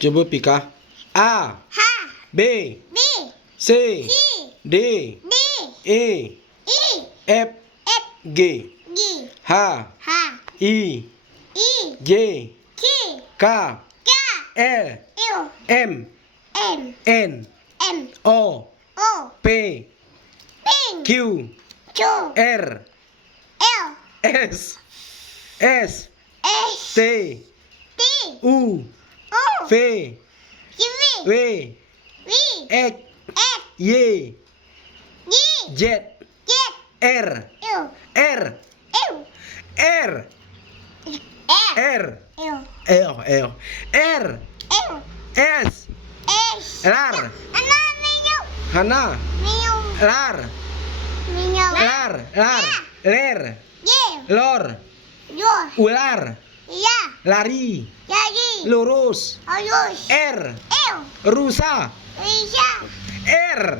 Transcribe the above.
Coba Pika. A, H, B, B, C, C, D, D, E, E, F, F, G, G, H, H, I, E, J, K, K, K, L, L, M, M, N, M, O, O, P, P, Q, Q, R, L, S, S, S, T, T, U, O, V, V, W, V, X, X, Y, G, Z, Z, R, L, R, L, R, F, R, L, L, R, L, S, S, R, Ano, Minyo, Hana, Minyo, Lar, Minyo, Ler, Ye, Lor, Yo, Ular, Ya, Lari, Yagi, Lurus, Ayos, R, L, Rusa, Isha, R,